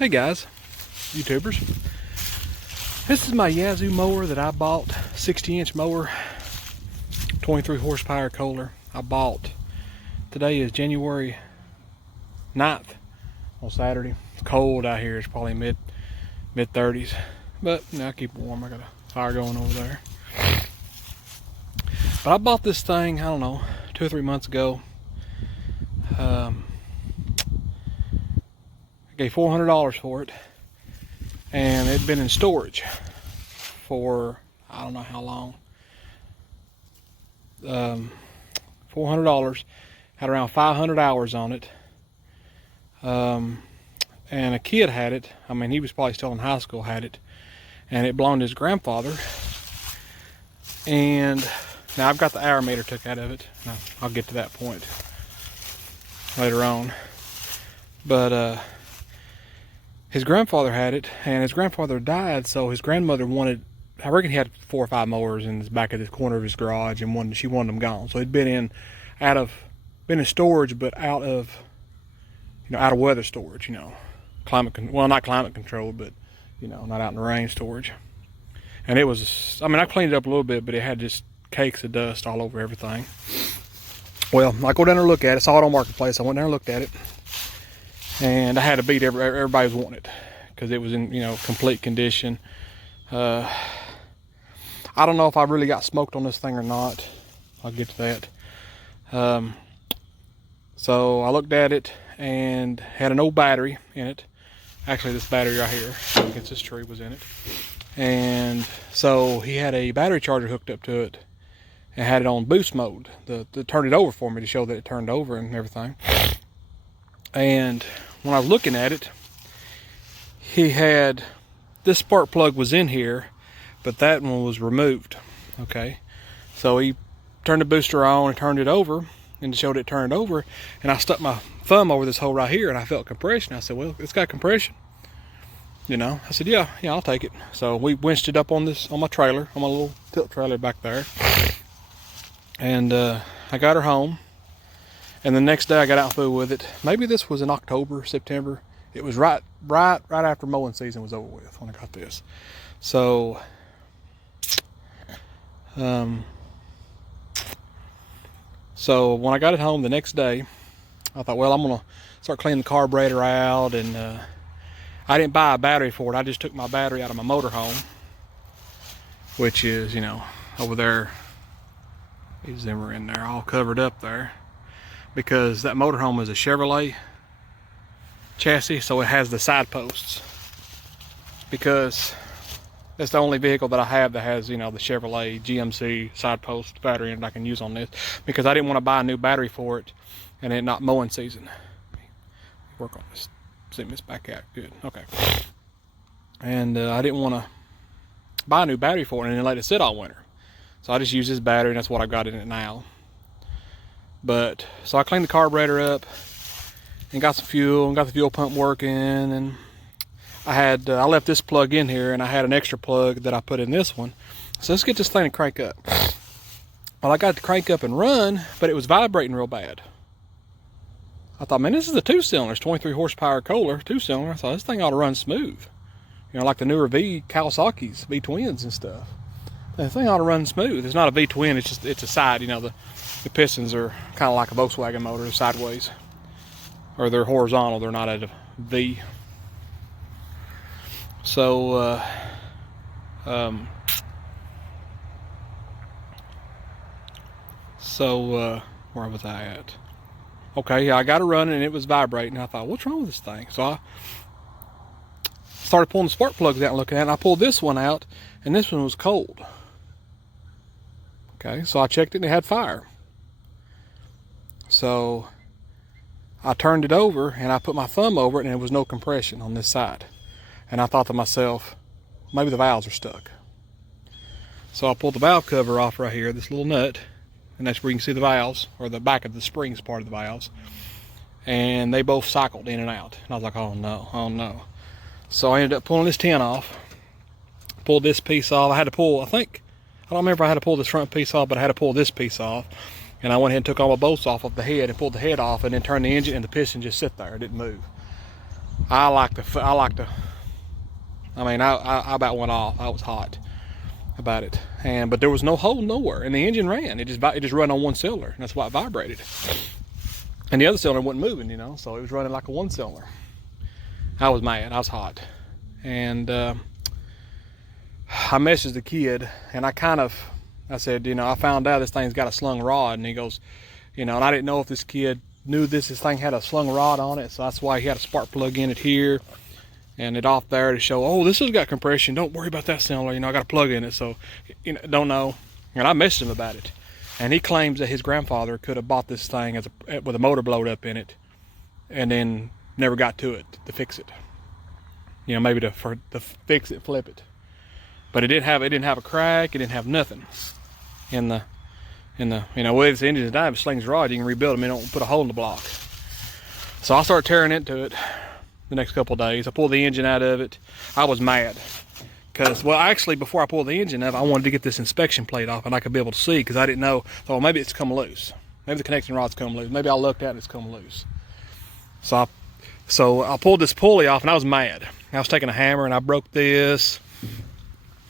Hey guys, YouTubers. This is my Yazoo mower that I bought, 60-inch mower, 23 horsepower Kohler. I bought, today is January 9th on Saturday. It's cold out here, it's probably mid 30s, but you know, I keep it warm. I got a fire going over there. But I bought this thing, I don't know, 2 or 3 months ago. I gave $400 for it, and it'd been in storage for I don't know how long. $400, had around 500 hours on it, and a kid had it. I mean, he was probably still in high school, had it, and it belonged to his grandfather. And now I've got the hour meter took out of it. Now, I'll get to that point later on, but his grandfather had it, and his grandfather died, so his grandmother wanted, I reckon he had 4 or 5 mowers in the back of the corner of his garage, and she wanted them gone. So it'd been in storage, but out of weather storage, not climate controlled, but not out in the rain storage. And it was, I mean, I cleaned it up a little bit, but it had just cakes of dust all over everything. Well, I go down there and look at it, saw it on Marketplace. I went down and looked at it, and I had to beat everybody was wanting it because it was in complete condition. I don't know if I really got smoked on this thing or not. I'll get to that. So I looked at it and had an old battery in it. Actually, this battery right here against this tree was in it. And so he had a battery charger hooked up to it and had it on boost mode. The turned it over for me to show that it turned over and everything. And when I was looking at it, he had, this spark plug was in here, but that one was removed. Okay, so he turned the booster on and turned it over and showed it turned over, and I stuck my thumb over this hole right here and I felt compression. I said, well, it's got compression. I said, yeah, I'll take it. So we winched it up on my trailer, on my little tilt trailer back there, and I got her home. And the next day I got out and fooled with it. Maybe this was in October, September. It was right after mowing season was over with when I got this. So, so when I got it home the next day, I thought, well, I'm gonna start cleaning the carburetor out, and I didn't buy a battery for it. I just took my battery out of my motorhome, which is, over there. These them are in there, all covered up there, because that motorhome is a Chevrolet chassis, so it has the side posts, because that's the only vehicle that I have that has the Chevrolet GMC side post battery and I can use on this, because I didn't want to buy a new battery for it and it not mowing season. Work on this, zoom this back out, good, okay. And I didn't want to buy a new battery for it and then let it sit all winter, so I just use this battery, and that's what I've got in it now. But so I cleaned the carburetor up and got some fuel and got the fuel pump working, and I left this plug in here, and I had an extra plug that I put in this one. So let's get this thing to crank up. Well, I got it to crank up and run, but it was vibrating real bad. I thought, man, this is a 2-cylinder, 23 horsepower Kohler 2-cylinder. I thought this thing ought to run smooth, like the newer Kawasaki's V-twins and stuff. The thing ought to run smooth. It's not a V-twin, it's a side. The pistons are kind of like a Volkswagen motor, they're sideways, or they're horizontal, they're not at a V. So where was I at? Okay, yeah, I got it running and it was vibrating. I thought, what's wrong with this thing? So I started pulling the spark plugs out and looking at it, and I pulled this one out, and this one was cold. Okay, so I checked it and it had fire. So I turned it over and I put my thumb over it, and there was no compression on this side. And I thought to myself, maybe the valves are stuck. So I pulled the valve cover off right here, this little nut, and that's where you can see the valves, or the back of the springs part of the valves. And they both cycled in and out. And I was like, oh no, oh no. So I ended up pulling this tin off, pulled this piece off. I had to pull, I don't remember if I had to pull this front piece off, but I had to pull this piece off. And I went ahead and took all my bolts off of the head and pulled the head off, and then turned the engine, and the piston just sit there, it didn't move. I mean, I about went off. I was hot about it, but there was no hole nowhere, and the engine ran. It just run on one cylinder, and that's why it vibrated. And the other cylinder wasn't moving, you know, so it was running like a one cylinder. I was mad. I was hot, and I messaged the kid, and I said, you know, I found out this thing's got a slung rod, and he goes, you know, and I didn't know if this kid knew this thing had a slung rod on it, so that's why he had a spark plug in it here and it off there to show, oh, this has got compression, don't worry about that cylinder, you know, I got a plug in it. So, you know, don't know. And I messaged him about it, and he claims that his grandfather could have bought this thing with a motor blowed up in it and then never got to it to fix it, you know, maybe to fix it, flip it. But it didn't have a crack, it didn't have nothing in the you know, with this engine and dive slings rod, you can rebuild them, you don't put a hole in the block. So I started tearing into it the next couple of days. I pulled the engine out of it. I was mad because, well, actually before I pulled the engine up, I wanted to get this inspection plate off and I could be able to see, because I didn't know. So well, maybe it's come loose, maybe the connecting rod's come loose, maybe I looked at it and it's come loose. So I pulled this pulley off, and I was mad. I was taking a hammer and I broke this.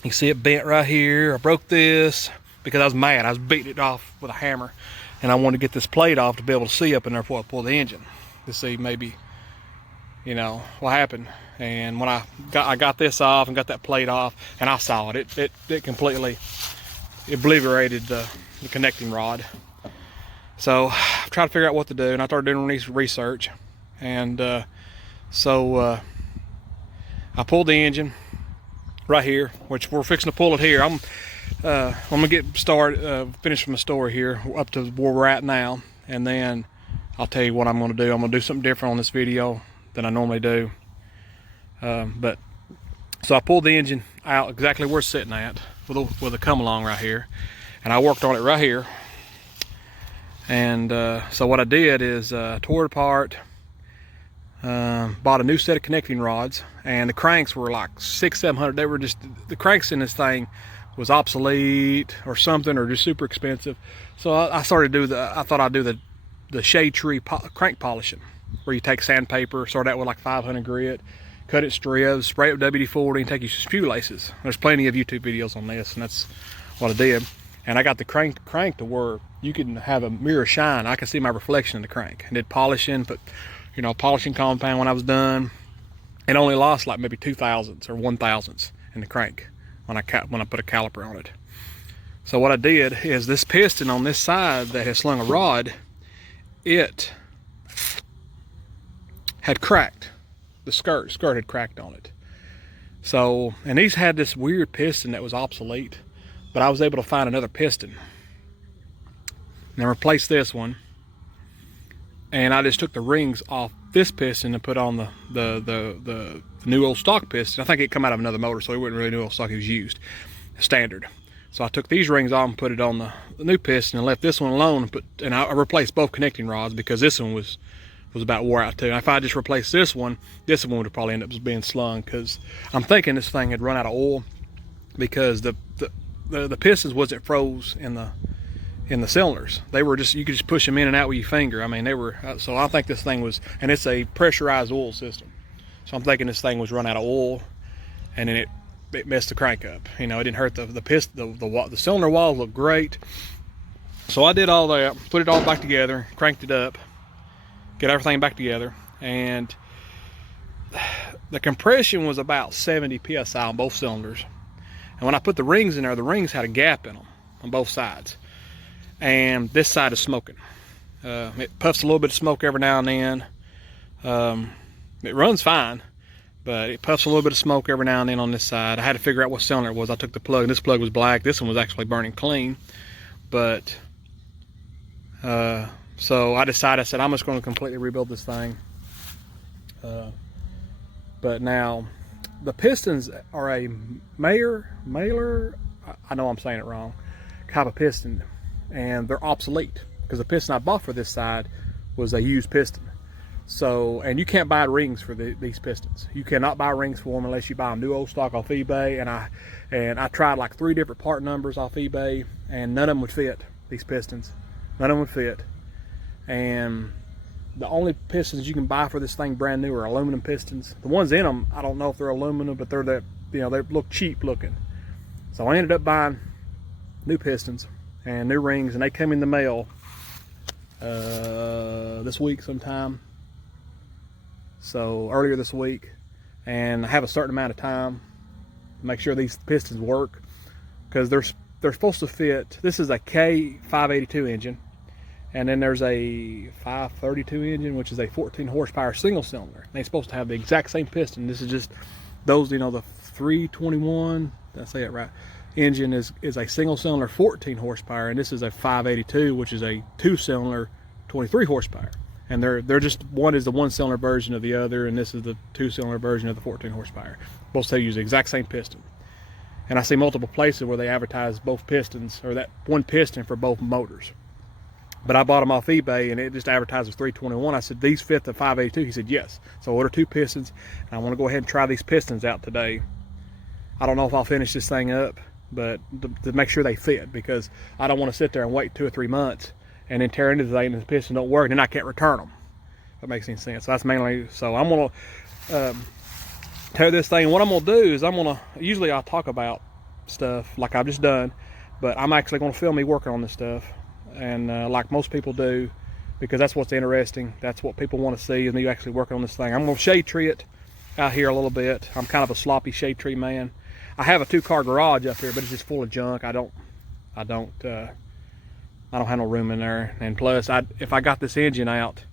You see it bent right here. I broke this because I was mad. I was beating it off with a hammer, and I wanted to get this plate off to be able to see up in there before I pull the engine, to see maybe, you know, what happened. And when I got this off and got that plate off, and I saw it, it completely obliterated the connecting rod. So I tried to figure out what to do, and I started doing research. And so I pulled the engine right here, which we're fixing to pull it here. I'm gonna get started, finish my story here up to where we're at now, and then I'll tell you what I'm gonna do. I'm gonna do something different on this video than I normally do. But so I pulled the engine out exactly where it's sitting at with a come along right here, and I worked on it right here. And so what I did is tore it apart, bought a new set of connecting rods, and the cranks were like $600-700. They were just, the cranks in this thing was obsolete or something, or just super expensive. So I started to do I thought I'd do the shade tree crank polishing, where you take sandpaper, start out with like 500 grit, cut it strips, spray it with WD-40, and take your spew laces. There's plenty of YouTube videos on this, and that's what I did. And I got the crank to where you can have a mirror shine. I can see my reflection in the crank. And did polishing, put, you know, polishing compound when I was done. It only lost like maybe 0.002 or 0.001 in the crank when I put a caliper on it. So what I did is this piston on this side that has slung a rod, it had cracked. The skirt had cracked on it. So, and these had this weird piston that was obsolete, but I was able to find another piston and replace this one. And I just took the rings off this piston and put on the new old stock piston. I think it come out of another motor, so it wasn't really new old stock, it was used standard. So I took these rings off and put it on the new piston and left this one alone, and I replaced both connecting rods because this one was about wore out too. And if I just replaced this one would probably end up being slung, because I'm thinking this thing had run out of oil, because the pistons wasn't froze in the cylinders. They were just, you could just push them in and out with your finger. I mean, they were, so I think this thing was, and it's a pressurized oil system. So I'm thinking this thing was run out of oil, and then it messed the crank up. You know, it didn't hurt the piston, the cylinder walls looked great. So I did all that, put it all back together, cranked it up, get everything back together, and the compression was about 70 psi on both cylinders. And when I put the rings in there, the rings had a gap in them on both sides. And this side is smoking. It puffs a little bit of smoke every now and then. It runs fine, but it puffs a little bit of smoke every now and then on this side. I had to figure out what cylinder it was. I took the plug, and this plug was black. This one was actually burning clean. But so I decided, I said, I'm just going to completely rebuild this thing. But now the pistons are a Mower, I know I'm saying it wrong, type of piston, and they're obsolete, because the piston I bought for this side was a used piston. So, and you can't buy rings for these pistons. You cannot buy rings for them unless you buy them new old stock off eBay. And I tried like 3 different part numbers off eBay, and none of them would fit these pistons. None of them would fit. And the only pistons you can buy for this thing brand new are aluminum pistons. The ones in them, I don't know if they're aluminum, but they're that, you know, they look cheap looking. So I ended up buying new pistons and new rings, and they came in the mail this week sometime. So earlier this week, and I have a certain amount of time to make sure these pistons work, because they're supposed to fit. This is a K582 engine, and then there's a 532 engine, which is a 14 horsepower single cylinder. They're supposed to have the exact same piston. This is just those, you know, the 321, did I say it right, engine is a single cylinder 14 horsepower, and this is a 582, which is a two cylinder 23 horsepower. And they're just, one is the one cylinder version of the other, and this is the two cylinder version of the 14 horsepower. Both say use the exact same piston. And I see multiple places where they advertise both pistons, or that one piston for both motors. But I bought them off eBay, and it just advertised as 321. I said, these fit the 582? He said, yes. So I ordered two pistons, and I want to go ahead and try these pistons out today. I don't know if I'll finish this thing up, but to make sure they fit, because I don't want to sit there and wait 2 or 3 months and then tear into the thing and the piston don't work, and then I can't return them. If that makes any sense. So that's mainly, so I'm going to tear this thing. What I'm going to do is usually I'll talk about stuff like I've just done, but I'm actually going to film me working on this stuff, and like most people do, because that's what's interesting. That's what people want to see, is me actually working on this thing. I'm going to shade tree it out here a little bit. I'm kind of a sloppy shade tree man. I have a 2-car garage up here, but it's just full of junk. I don't have no room in there. And plus, if I got this engine out,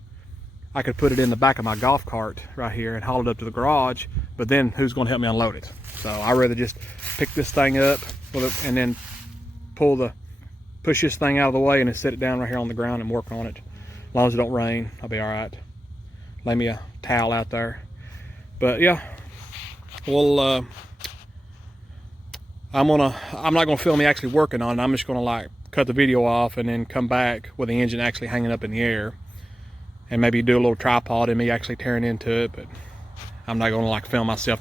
I could put it in the back of my golf cart right here and haul it up to the garage, but then who's going to help me unload it? So I'd rather just pick this thing up and then push this thing out of the way and then set it down right here on the ground and work on it. As long as it don't rain, I'll be all right. Lay me a towel out there. But yeah, well, I'm not gonna film me actually working on it. I'm just gonna like cut the video off and then come back with the engine actually hanging up in the air, and maybe do a little tripod and me actually tearing into it. But I'm not gonna like film myself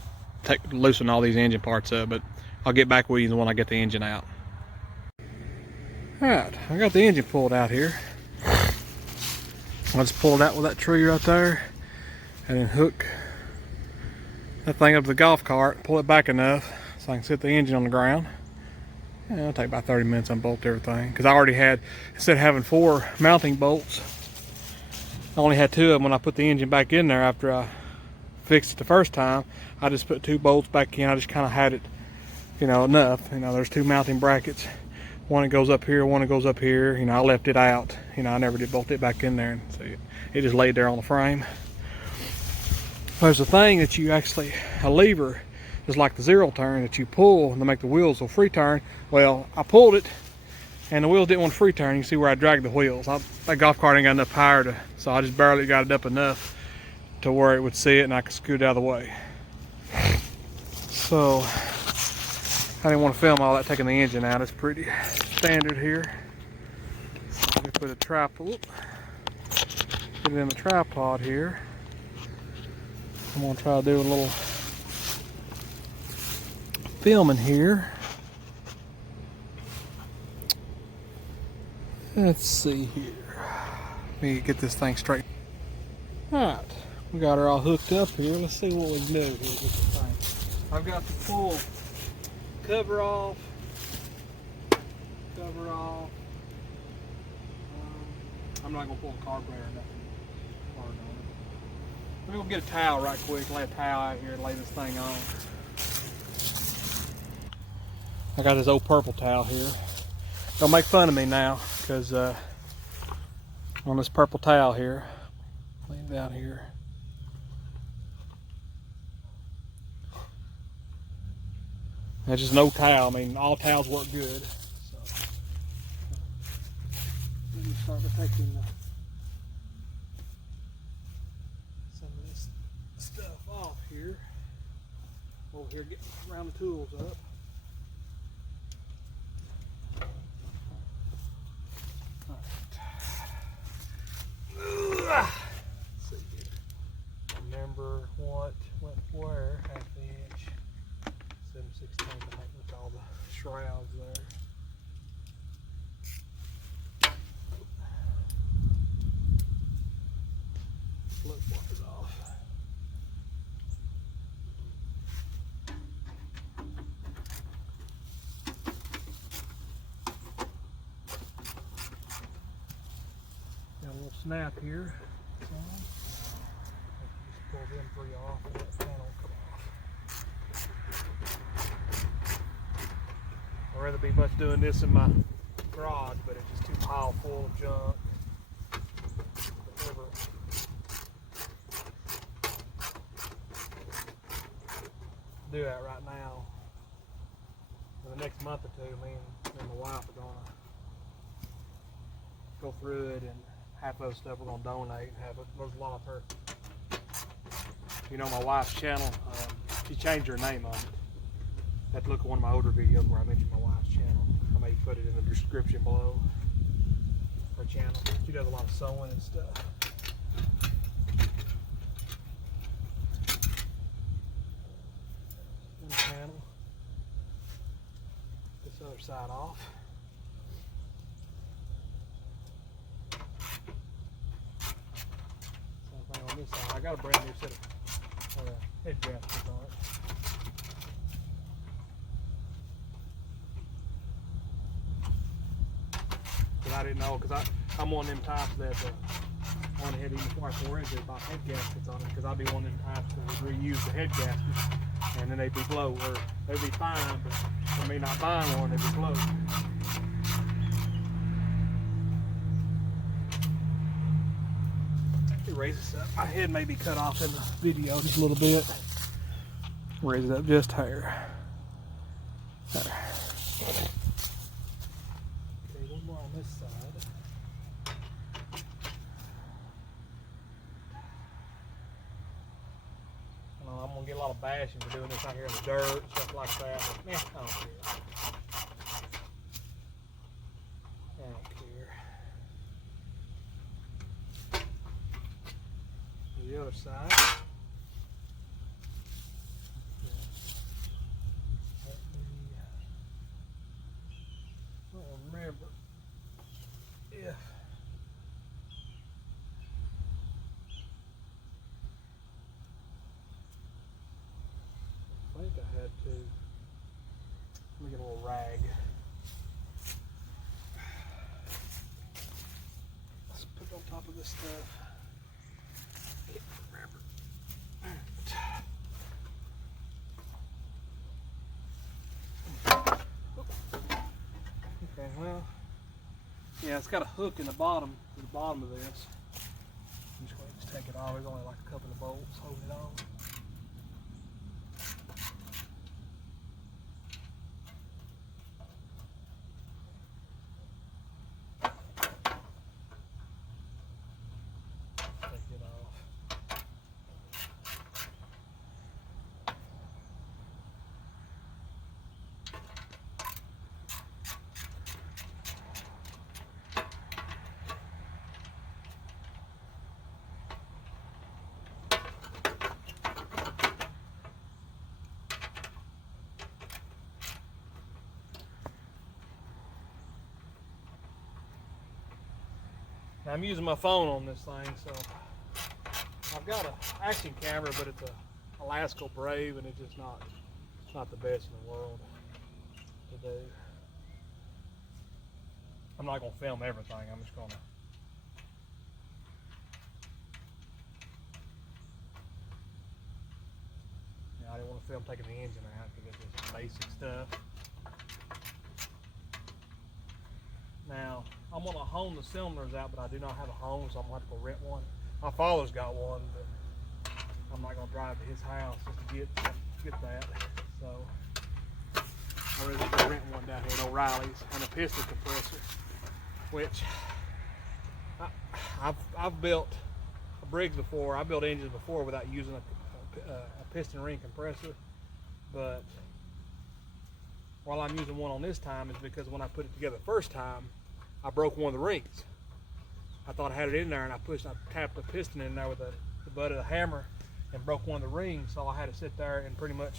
loosen all these engine parts up. But I'll get back with you when I get the engine out. All right, I got the engine pulled out here. I'll just pull it out with that tree right there, and then hook that thing up to the golf cart, pull it back enough so I can set the engine on the ground. Yeah, it'll take about 30 minutes to unbolt everything, because I already had, instead of having 4 mounting bolts, I only had 2 of them when I put the engine back in there after I fixed it the first time. I just put 2 bolts back in. I just kind of had it, you know, enough. You know, there's 2 mounting brackets. One that goes up here, one that goes up here. You know, I left it out. You know, I never did bolt it back in there. And so it just laid there on the frame. There's a thing that you actually, a lever, just like the 0 turn, that you pull to make the wheels will free turn. Well, I pulled it and the wheels didn't want to free turn. You can see where I dragged the wheels. That golf cart ain't got enough power so I just barely got it up enough to where it would see it and I could scoot out of the way. So I didn't want to film all that taking the engine out. It's pretty standard here. So let me put a tripod, put it in the tripod here. I'm going to try to do a little filming here. Let's see here. Let me get this thing straight. Alright, we got her all hooked up here. Let's see what we can do here with this thing. I've got to pull cover off. I'm not going to pull the carburetor or nothing hard on it. Let me go get a towel right quick, lay a towel out here and lay this thing on. I got this old purple towel here. Don't make fun of me now, because on this purple towel here, lay it down here. That's just no towel. I mean, all towels work good. So let me start by taking some of this stuff off here. Over here, get around the tools up. Let's see here. Remember what went where, half the inch, 7/16, I think, with all the shrouds there. snap here. So, just pull them three off and that panel will come off. I'd rather be much doing this in my garage, but it's just too pile full of junk. Whatever. Do that right now. For the next month or two, me and my wife are gonna go through it, and half of the stuff we're gonna donate, and half of there's a lot of her. You know, my wife's channel, she changed her name on it. You have to look at one of my older videos where I mentioned my wife's channel. I may put it in the description below. Her channel. She does a lot of sewing and stuff. One panel. This other side off. Same thing on this side. I got a brand new set of head gaskets on it. But I didn't know, because I'm one of them types that I went ahead even before I tore into it, about head gaskets on it, because I'd be one of them types that would reuse the head gaskets, and then they'd be blow, or they'd be fine, but for me not buying one, they'd be blow. Raise this up. My head may be cut off in the video just a little bit. Raise it up just higher. There. Okay, one more on this side. I'm gonna get a lot of bashing for doing this out here in the dirt and stuff like that. But man, I don't care. I don't care. The other side. I don't remember if I think I had to. Let me get a little rag. Let's put it on top of this stuff. Okay, well, yeah, it's got a hook in the bottom, to the bottom of this. I'm just going to just take it off. There's only like a couple of bolts holding it on. Take it off. Now I'm using my phone on this thing, so I've got an action camera, but it's a Alaska Brave, and it's just not the best in the world to do. I'm not gonna film everything. I'm just gonna. I didn't want to film taking the engine out because it's just basic stuff. Now, I'm going to hone the cylinders out, but I do not have a hone, so I'm going to have to go rent one. My father's got one, but I'm not going to drive to his house just to get that. So, I'd rather go rent one down here at O'Reilly's, and a piston compressor, which I've built a Briggs before. I built engines before without using a piston ring compressor, but while I'm using one on this time is because when I put it together the first time, I broke one of the rings. I thought I had it in there, and I tapped the piston in there with the butt of the hammer and broke one of the rings, so I had to sit there and pretty much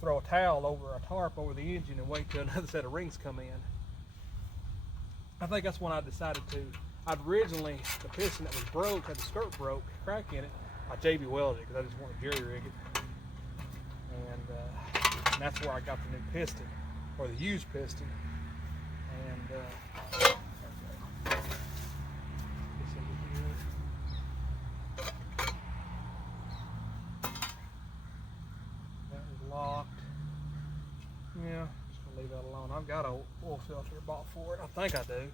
throw a towel over a tarp over the engine and wait till another set of rings come in. I think that's when I decided to. I'd originally, the piston that was broke, had the skirt broke, crack in it, I JB welded it because I just wanted to jerry rig it. And that's where I got the new piston, or the used piston. And this over here. I've got an oil filter bought for it. I think I do.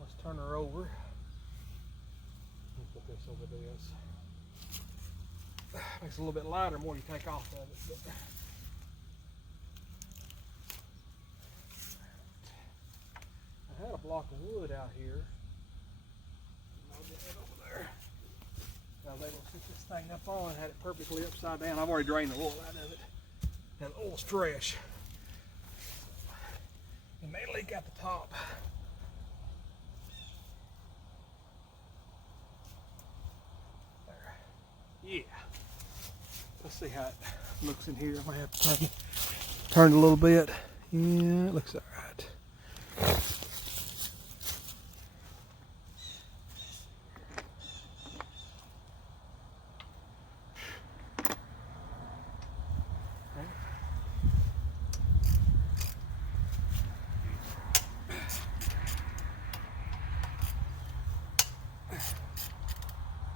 Let's turn her over. Let's put this over this. Makes it a little bit lighter more you take off of it. But I had a block of wood out here. I'll get it over there. I was able to set this thing up on and had it perfectly upside down. I've already drained the oil out of it. And the oil's fresh. It may leak out the top. There. Yeah. Let's see how it looks in here. I might have to turn it a little bit. Yeah, it looks all right.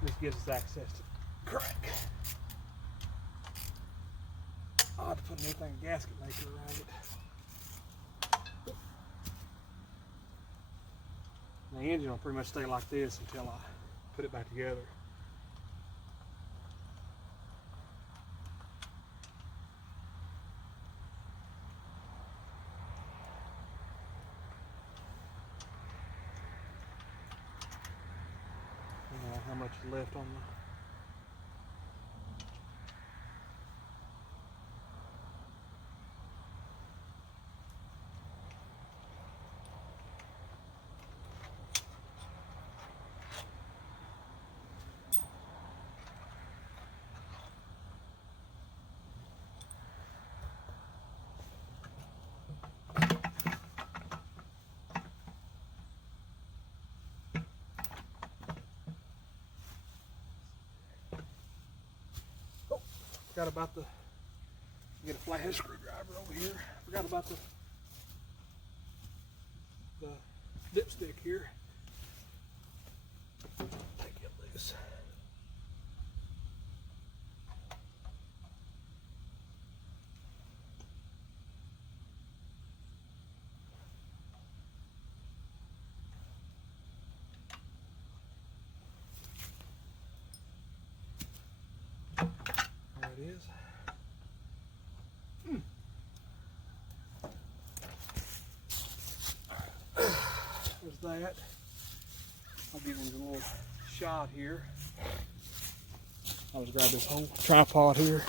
This gives us access to crank. I'll have to put anything gasket maker around it. The engine will pretty much stay like this until I put it back together. How much is left on the forgot about the get a flathead screwdriver over here. Forgot about the dipstick here. Take it loose. Is. There's that. I'll give him a little shot here. I'll just grab this whole tripod here.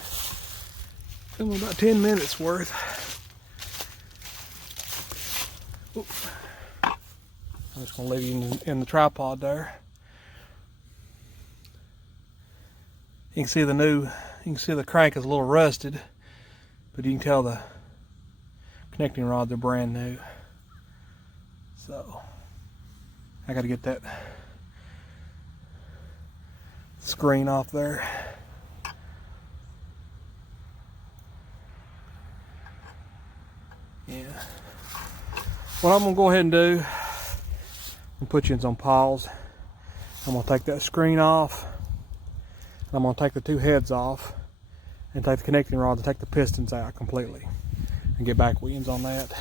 Come on, about 10 minutes worth. Oop. I'm just going to leave you in the tripod there. You can see the crank is a little rusted, but you can tell the connecting rods are brand new. So I got to get that screen off there. Yeah. What I'm gonna go ahead and do, I'm put you in on pause. I'm gonna take that screen off. I'm going to take the two heads off and take the connecting rod and take the pistons out completely and get back with you on that.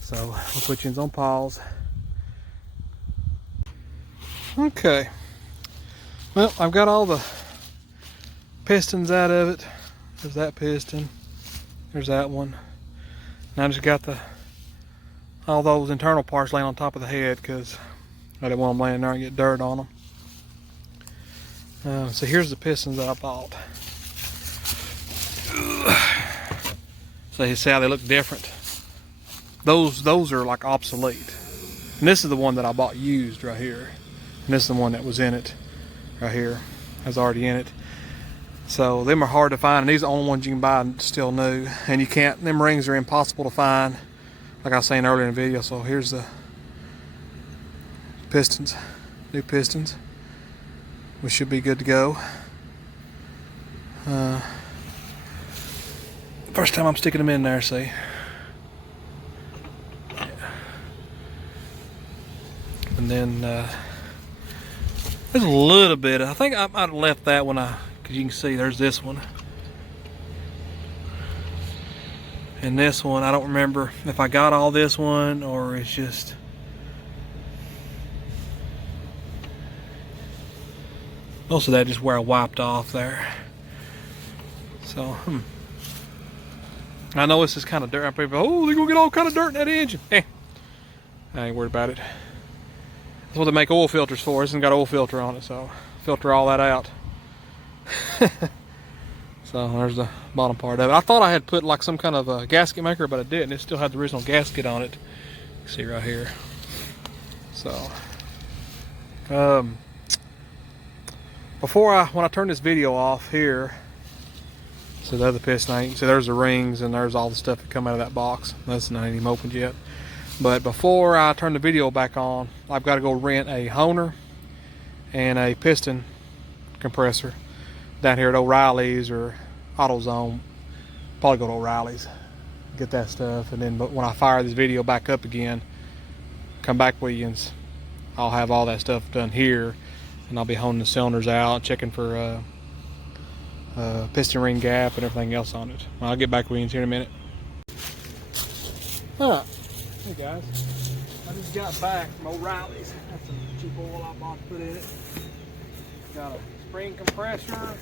So we'll put you on pause. Okay. Well, I've got all the pistons out of it. There's that piston. There's that one. And I just got all those internal parts laying on top of the head because I didn't want them laying there and get dirt on them. So here's the pistons that I bought. So you see how they look different? Those are like obsolete. And this is the one that I bought used right here. And this is the one that was in it right here. That's already in it. So them are hard to find, and these are the only ones you can buy still new. And you can't, them rings are impossible to find, like I was saying earlier in the video. So here's the pistons, new pistons. We should be good to go. First time I'm sticking them in there, see? Yeah. And then there's a little bit. I think I might have left that one, because you can see there's this one. And this one, I don't remember if I got all this one or it's just... Most of that just where I wiped off there. So, I know this is kind of dirt. People, oh, they're gonna get all kind of dirt in that engine. I ain't worried about it. That's what they make oil filters for. This has got oil filter on it, so filter all that out. So there's the bottom part of it. I thought I had put like some kind of a gasket maker, but I didn't. It still had the original gasket on it. See right here. So, when I turn this video off here, so the other piston, so there's the rings and there's all the stuff that come out of that box. That's not even opened yet. But before I turn the video back on, I've got to go rent a honer and a piston compressor down here at O'Reilly's or AutoZone. Probably go to O'Reilly's, get that stuff, and then when I fire this video back up again, come back weekends, I'll have all that stuff done here, and I'll be honing the cylinders out, checking for piston ring gap and everything else on it. I'll get back weekends here in a minute. Huh. Hey guys, I just got back from O'Reilly's. That's some cheap oil I bought to put in it. Got a spring compressor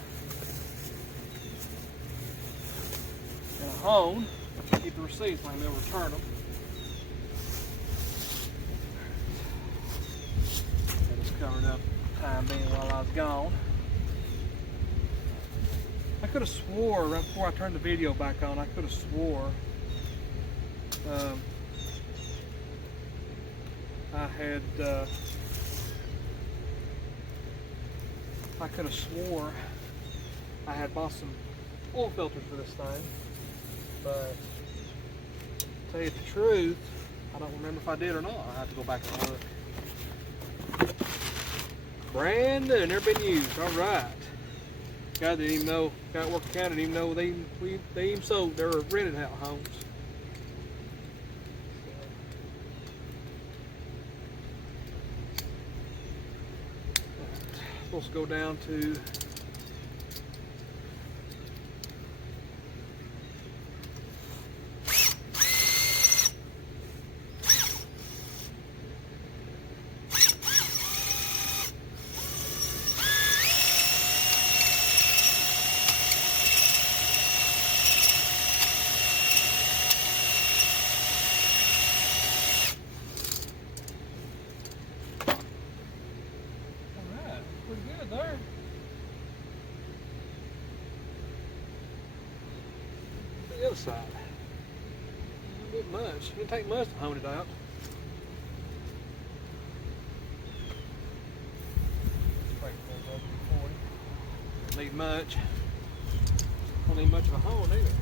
and a hone. Keep the receipts when they'll return them. Got this covered up time being while I was gone. I could have swore right before I turned the video back on, I could have swore I could have swore I had bought some oil filters for this thing, but to tell you the truth, I don't remember if I did or not. I have to go back and look. Brand new, never been used. All right. Guy didn't even know, guy at work account didn't even know they even sold. They were rented out homes. Supposed to go down to there. The other side. A bit much. It didn't take much to hone it out. Don't need much. Don't need much of a hone either.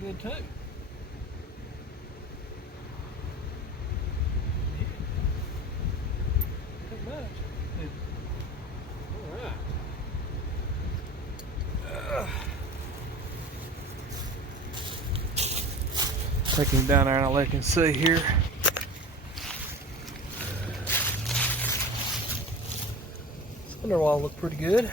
Good too. Not much. All right. Take him down there and I'll let him see here. Cylinder wall look pretty good.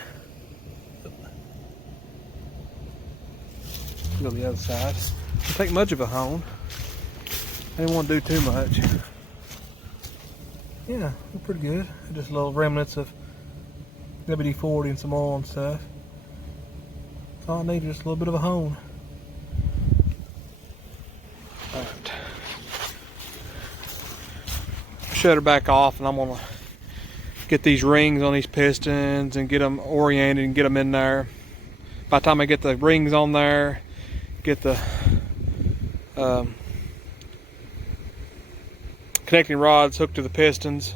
Go the other side. Don't take much of a hone. I didn't want to do too much. Yeah, look pretty good. Just little remnants of WD-40 and some oil and stuff. That's all I need, just a little bit of a hone. Alright. Shut her back off, and I'm gonna get these rings on these pistons and get them oriented and get them in there. By the time I get the rings on there, get the connecting rods hooked to the pistons,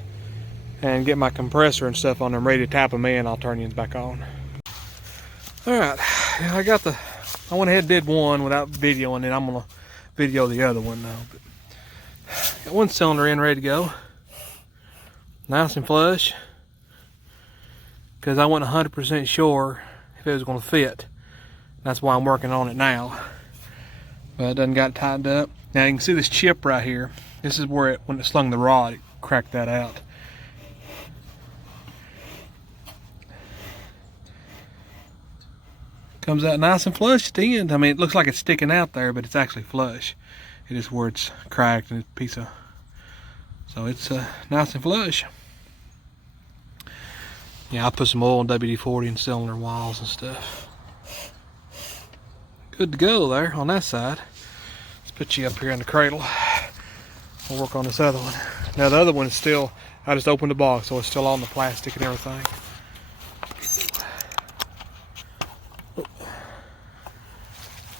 and get my compressor and stuff on them ready to tap them in, I'll turn these back on. Alright, yeah, I went ahead and did one without videoing it. I'm gonna video the other one now. But got one cylinder in ready to go. Nice and flush. Because I wasn't 100% sure if it was going to fit. That's why I'm working on it now. But it doesn't got tightened up. Now you can see this chip right here. This is where it, when it slung the rod, it cracked that out. Comes out nice and flush at the end. I mean, it looks like it's sticking out there, but it's actually flush. It is where it's cracked and it's a piece of. So it's nice and flush. Yeah, I put some oil on WD-40 and cylinder walls and stuff. Good to go there on that side. Let's put you up here in the cradle. We'll work on this other one. Now the other one is still, I just opened the box, so it's still on the plastic and everything.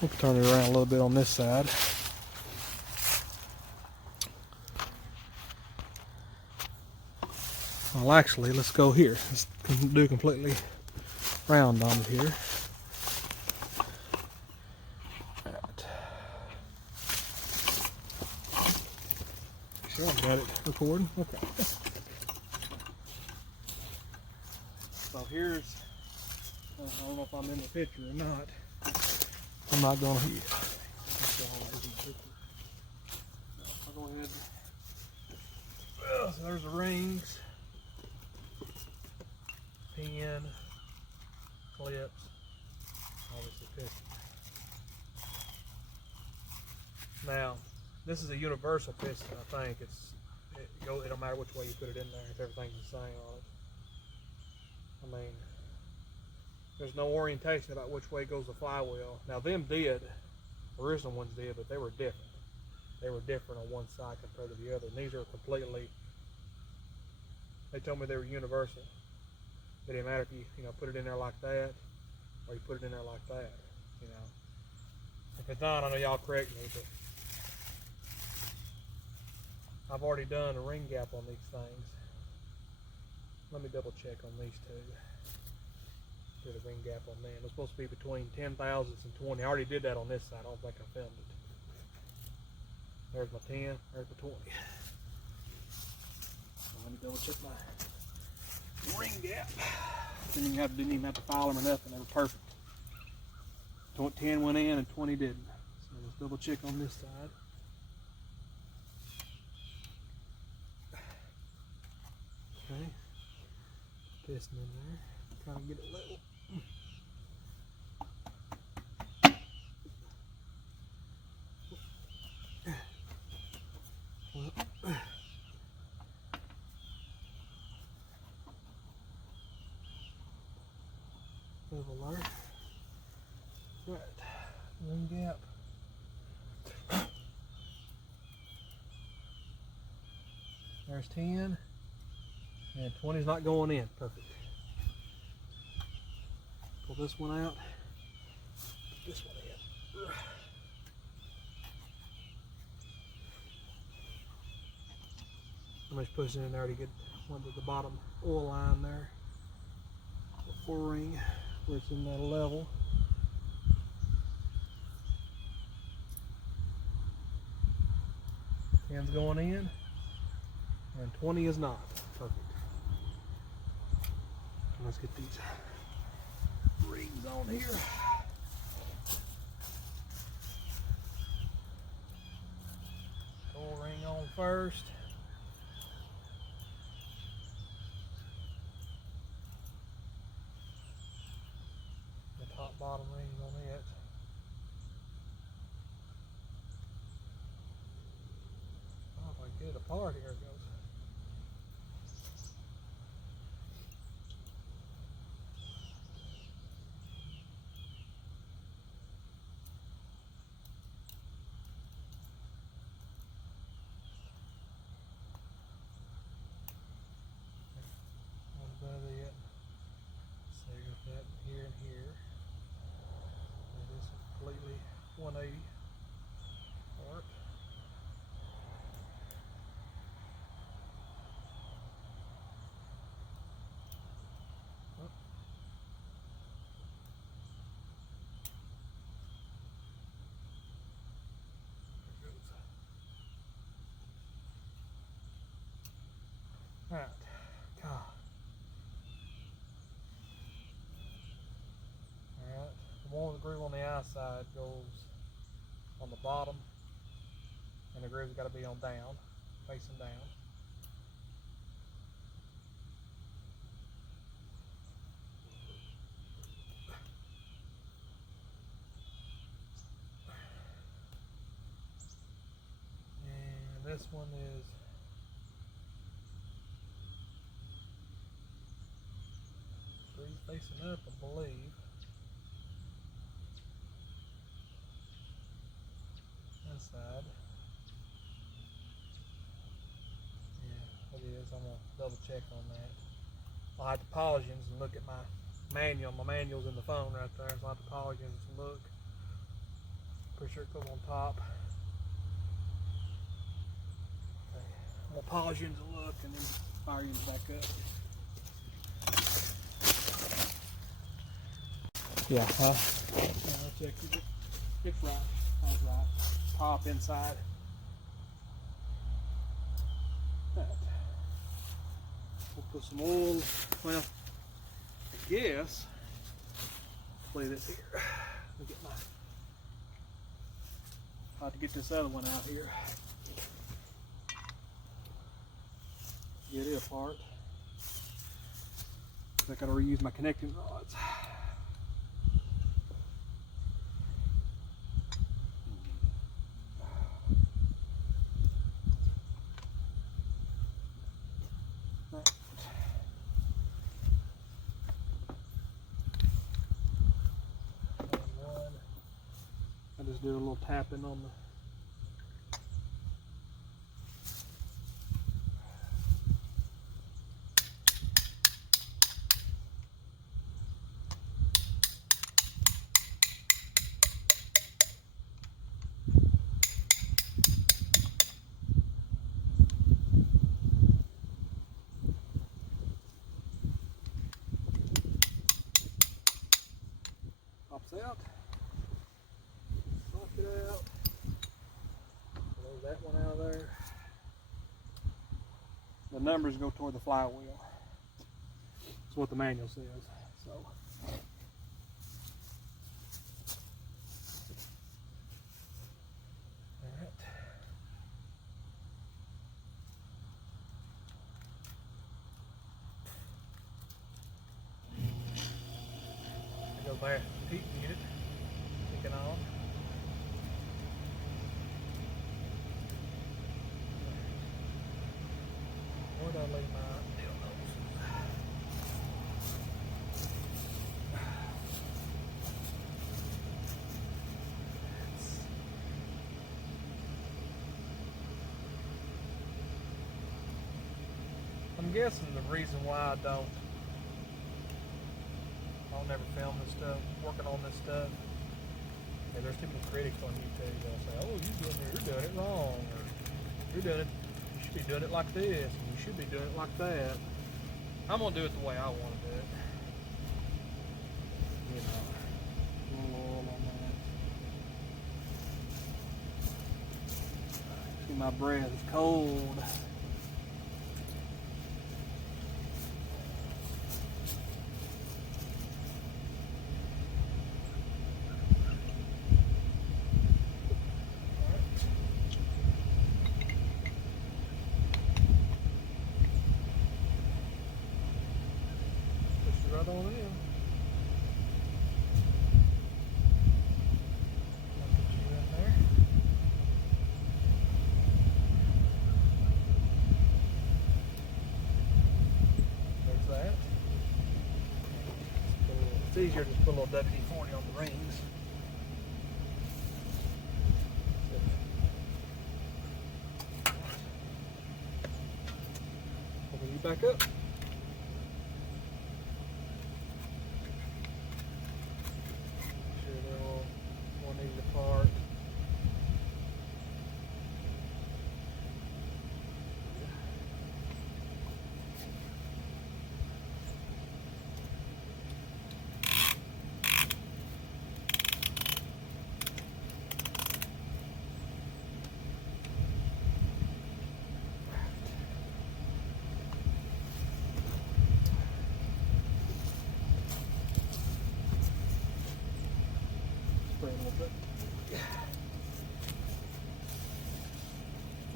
We'll turn it around a little bit on this side. Well, actually, let's go here. Let's do completely round on it here. Right. Sure, I got it recording. Okay. So here's, I don't know if I'm in the picture or not. I'm not going to hear. I'll go ahead. Well, so there's the rings, pin, clips, obviously piston. Now, this is a universal piston. I think it don't matter which way you put it in there if everything's the same on it. I mean, there's no orientation about which way goes the flywheel. Now them did, the original ones did, but they were different. They were different on one side compared to the other. And these are completely, they told me they were universal. It didn't matter if you put it in there like that, or you put it in there like that, If it's not, I know y'all correct me, but I've already done a ring gap on these things. Let me double check on these two. Did a ring gap on them. It's supposed to be between 10 thousandths and 20. I already did that on this side. I don't think I filmed it. There's my 10. There's my 20. So let me double check my ring gap. Didn't even have to file them or nothing. They were perfect. 10 went in and 20 didn't. So let's double check on this side. Okay. Piston in there. Trying to get it level. Level there. Right. Ring gap. There's 10. And 20 is not going in. Perfect. Pull this one out. Put this one in. I'm just pushing in there to get one to the bottom oil line there. The 4-ring where it's in that level. Ten's going in, and 20 is not. Perfect. Let's get these rings on here. Full ring on first. The top bottom rings on it. Oh, if I can get it apart, here it goes. Here and here. And this is completely 180 apart. groove on the outside goes on the bottom, and the groove's got to be on down, facing down. And this one is facing up, I believe. That side. Yeah, it is. I'm going to double check on that. I'll have to pause you and look at my manual. My manual's in the phone right there, so I'll have to pause you and look. Pretty sure it goes on top. Okay. I'm going to pause you and look and then fire you back up. Yeah, I'll check it. It's right. That's right. Pop inside. That. We'll put some oil. Well, I guess. Play this here. Let me get my. I'll have to get this other one out here. Get it apart. I gotta reuse my connecting rods. I just do a little tapping on the pops out. Pop it out. Close that one out of there. The numbers go toward the flywheel. That's what the manual says. So. Alright. There goes my heat unit kicking on. Where did I leave my deal notes? I'm guessing the reason why I don't never film this stuff, working on this stuff. And there's too many critics on YouTube that'll say, oh, you're doing it wrong, or you're doing it, you should be doing it like this, and you should be doing it like that. I'm gonna do it the way I want to do it. You know, a little oil on that. See, my breath is cold. Right on in. I'll put you in there. There's that. It's easier to just put a little WD-40 on the rings. Open you back up. Apart.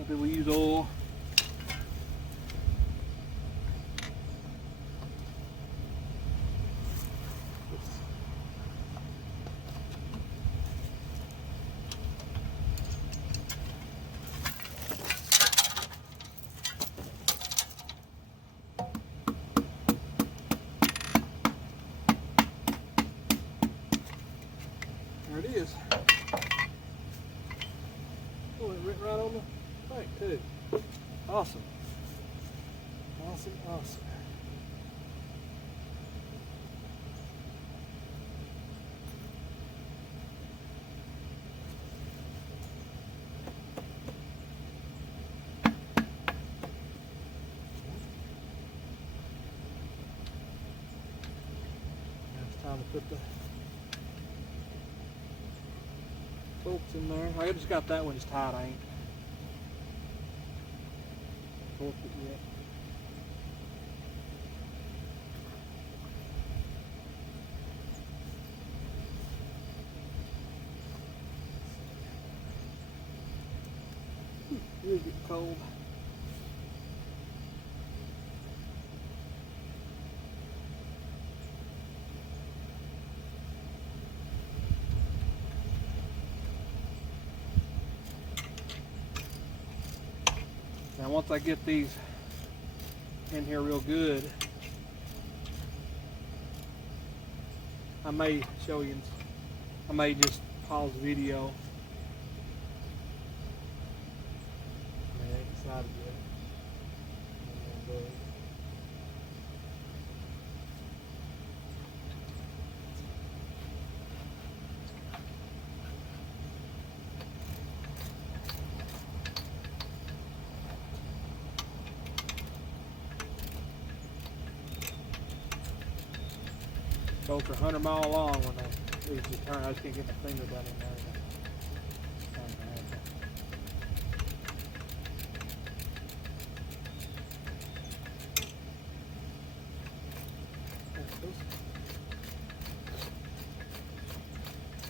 Some people use oil. There it is. Oh, it went right on the tank too. Awesome. Awesome, awesome. Now it's time to put the bolts in there. I just got that one just tight. I ain't torqued it yet. It'll get cold. Now once I get these in here real good, I may show you, I may just pause the video. I ain't decided yet. Bolts are 100 miles long when they just turn. I just can't get my finger down in there.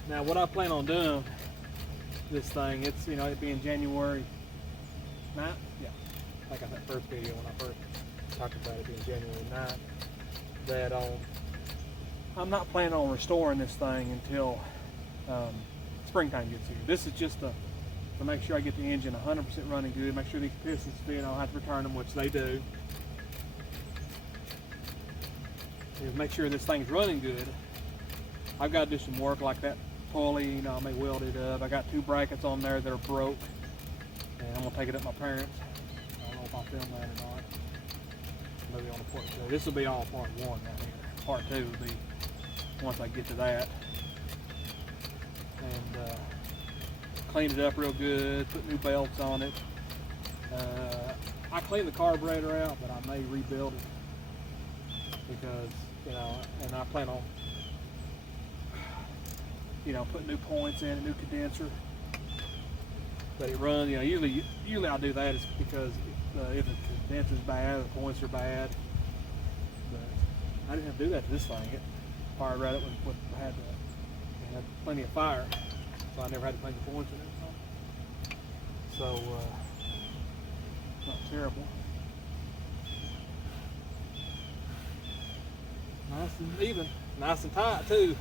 Now what I plan on doing this thing, it's, you know, it being January 9th, yeah, like I said first video when I first talked about it being January 9th, that I'm not planning on restoring this thing until springtime gets here. This is just to make sure I get the engine 100% running good, make sure these pistons fit, and I don't have to return them, which they do. And make sure this thing's running good. I've got to do some work like that pulley, you know, I may weld it up. I got 2 brackets on there that are broke, and I'm gonna take it up to my parents. I don't know if I'll film that or not. Maybe on the part 2. This will be all part 1 right here. Part 2 will be once I get to that. And clean it up real good, put new belts on it. I cleaned the carburetor out, but I may rebuild it because, you know, and I plan on, you know, putting new points in, a new condenser, let it run. You know, usually I do that is because if the condenser's bad, the points are bad. But I didn't have to do that to this thing. It fired right up when I had plenty of fire, so I never had to clean the points or anything. So not terrible. Nice and even, nice and tight too.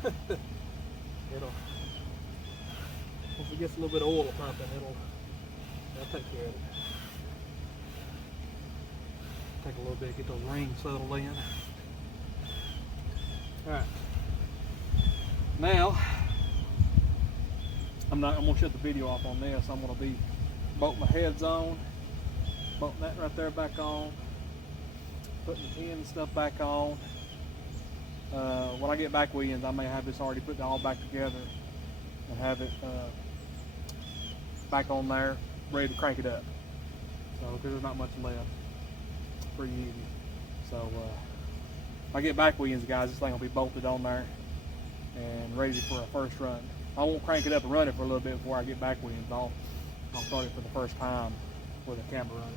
Once it gets a little bit of oil pumping, it'll take care of it. Take a little bit to get those rings settled in. Alright. Now, I'm gonna shut the video off on this. I'm gonna be bolting my heads on, bolting that right there back on, putting the tin and stuff back on. When I get back Williams, I may have this already put all back together and have it back on there, ready to crank it up. So, because there's not much left, pretty easy. So, if I get back Williams, guys, this thing will be bolted on there and ready for a first run. I won't crank it up and run it for a little bit before I get back Williams. I'll start it for the first time with a camera running.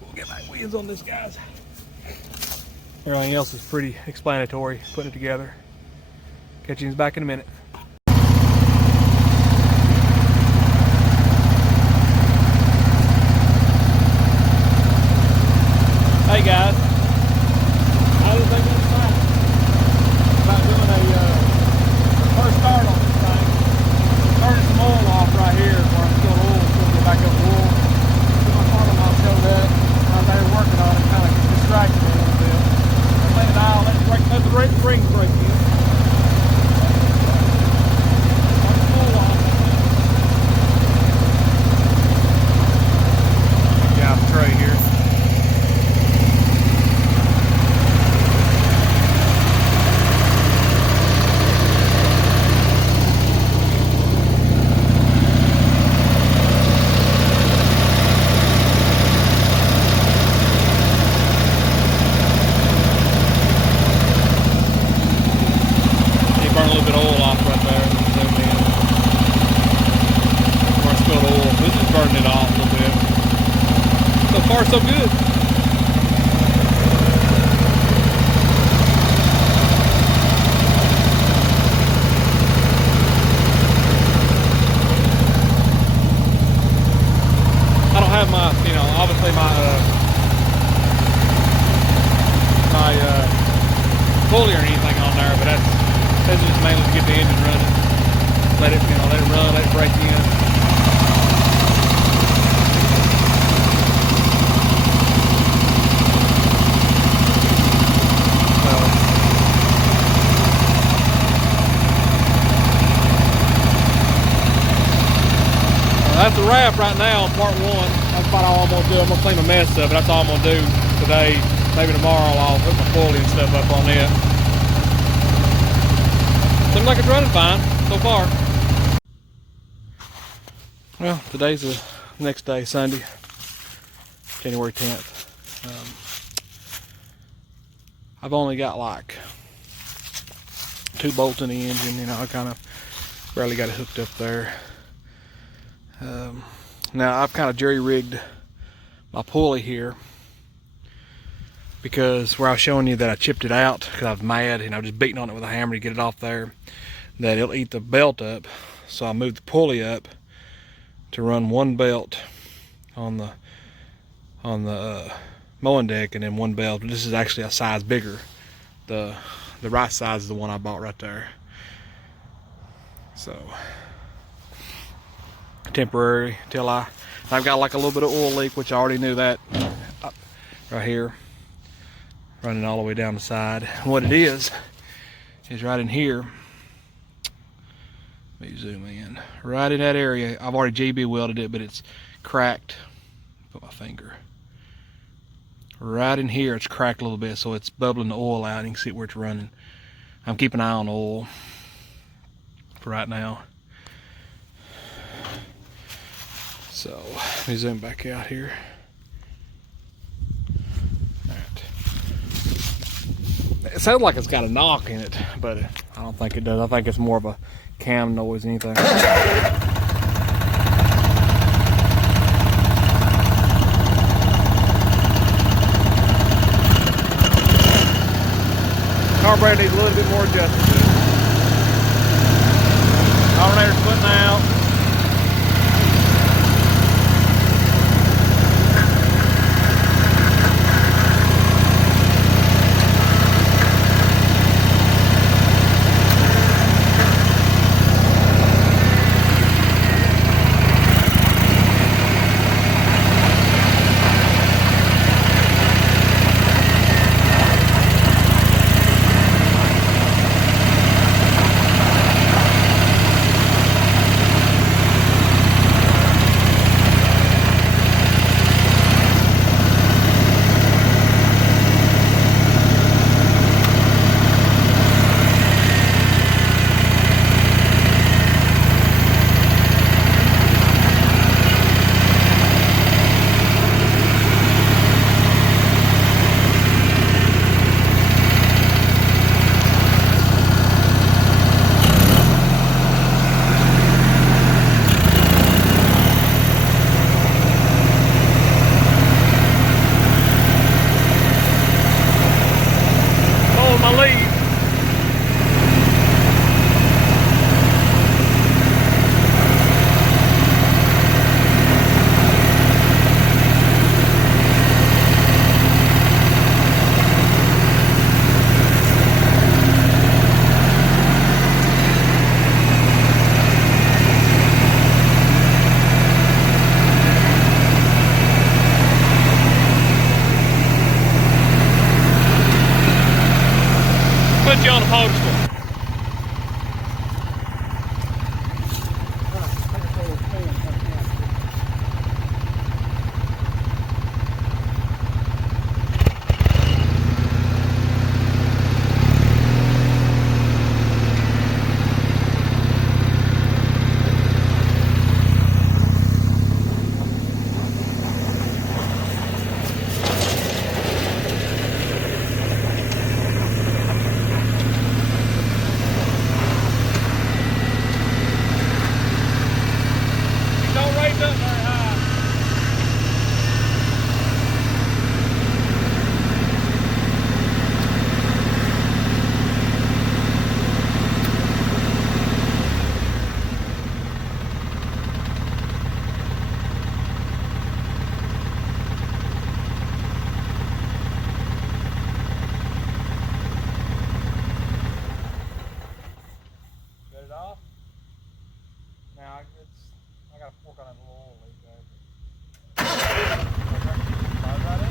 So we'll get back Williams on this, guys. Everything else is pretty explanatory, putting it together. Catch you back in a minute. Hey guys, I didn't think that's fine about doing a first start on this thing. Turning some oil off right here where I'm still oil, still get back up to oil. So my father-in-law showed up. I was there working on it, kind of distracted me a little bit. I let it out, let the springs break in. Tray here. You burn a little bit of oil off right there. Zoom in. Where I spilled oil. This is burning it off a little bit. So far, so good. I don't have my, obviously my pulley or anything on there, but that's just mainly to get the engine running. Let it run, let it break in. That's a wrap right now on part one. That's about all I'm gonna do. I'm gonna clean my mess up, but that's all I'm gonna do today. Maybe tomorrow I'll put my pulley and stuff up on it. Seems like it's running fine so far. Well, today's the next day, Sunday, January 10th. I've only got like 2 bolts in the engine. I kind of barely got it hooked up there. Now I've kind of jerry-rigged my pulley here because where I was showing you that I chipped it out because I was mad, just beating on it with a hammer to get it off there, that it'll eat the belt up. So I moved the pulley up to run one belt on the mowing deck and then one belt. But this is actually a size bigger. The right size is the one I bought right there. So temporary till I've got like a little bit of oil leak, which I already knew that right here, running all the way down the side. And what it is right in here. Let me zoom in. Right in that area, I've already GB welded it, but it's cracked. Put my finger. Right in here, it's cracked a little bit, so it's bubbling the oil out. You can see where it's running. I'm keeping an eye on oil for right now. So let me zoom back out here. Alright. It sounds like it's got a knock in it, but I don't think it does. I think it's more of a cam noise than anything. Carburetor needs a little bit more adjustment to it. Alternator's putting out. put you on the pedestal. I got to fork on that little oil leak there. Fire right up.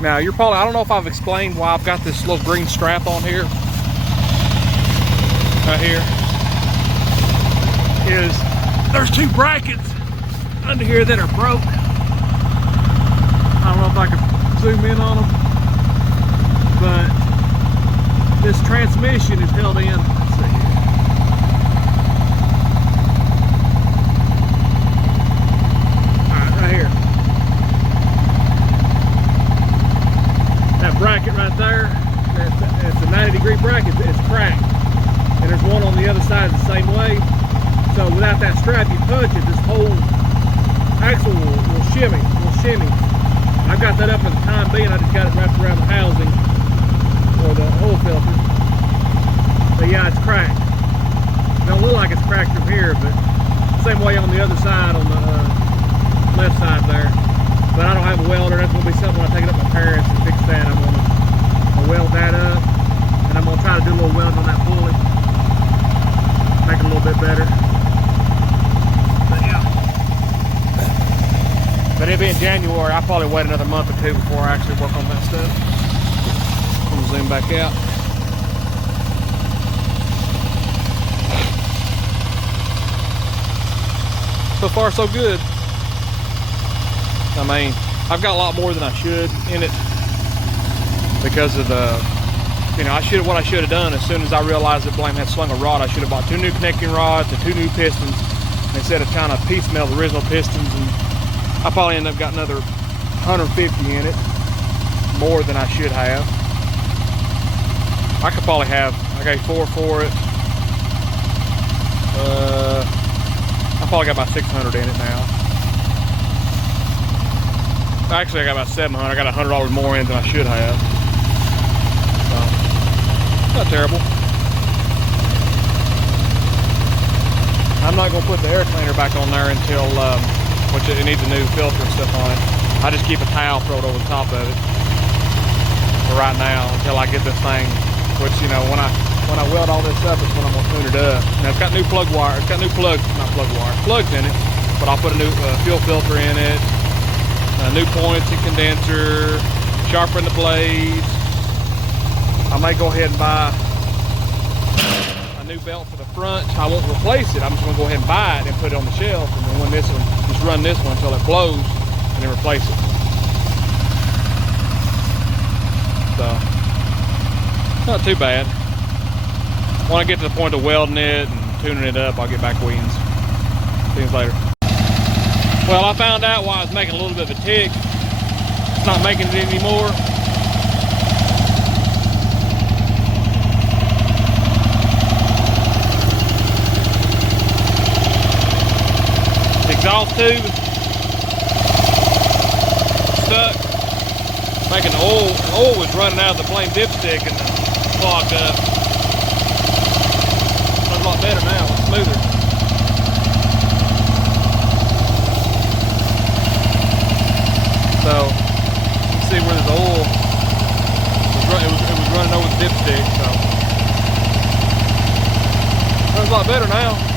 Now you're probably, I don't know if I've explained why I've got this little green strap on here. Right here. There's two brackets under here that are broke. I don't know if I can zoom in on them, but this transmission is held in. Let's see here. Alright, right here. That bracket right there, it's a 90-degree bracket, it's cracked. And there's one on the other side the same way. So without that strap, you punch it, this whole axle will shimmy, I've got that up for the time being. I just got it wrapped around the housing or the oil filter. But yeah, it's cracked. It don't look like it's cracked from here, but same way on the other side, on the left side there. But I don't have a welder. That's gonna be something when I take it up to my parents and fix that. I'm gonna weld that up, and I'm gonna try to do a little welding on that pulley, make it a little bit better. But it'll be in January. I'll probably wait another month or two before I actually work on that stuff. I'm gonna zoom back out. So far, so good. I mean, I've got a lot more than I should in it because of the, what I should have done as soon as I realized that Blame had slung a rod, I should have bought 2 new connecting rods and 2 new pistons instead of trying to piecemeal the original pistons, and I probably end up got another 150 in it, more than I should have. I could probably have, I got 4 for it. I probably got about 600 in it now. Actually, I got about 700. I got $100 more in than I should have. So, not terrible. I'm not gonna put the air cleaner back on there until, which it needs a new filter and stuff on it. I just keep a towel thrown over the top of it for right now until I get this thing, which, when I weld all this up, it's when I'm gonna tune it up. Now it's got new plug wire, it's got new plugs in it, but I'll put a new fuel filter in it, new points and condenser, sharpen the blades. I may go ahead and buy a new belt for the front. I won't replace it, I'm just gonna go ahead and buy it and put it on the shelf, and then when this one, just run this one until it blows and then replace it. So, not too bad. When I get to the point of welding it and tuning it up, I'll get back with you. See you later. Well, I found out why I was making a little bit of a tick. It's not making it anymore. Exhaust tube stuck, making the oil was running out of the flame dipstick and clogged up. It's a lot better now, it's smoother. So you can see where the oil it was running over the dipstick, so it's a lot better now.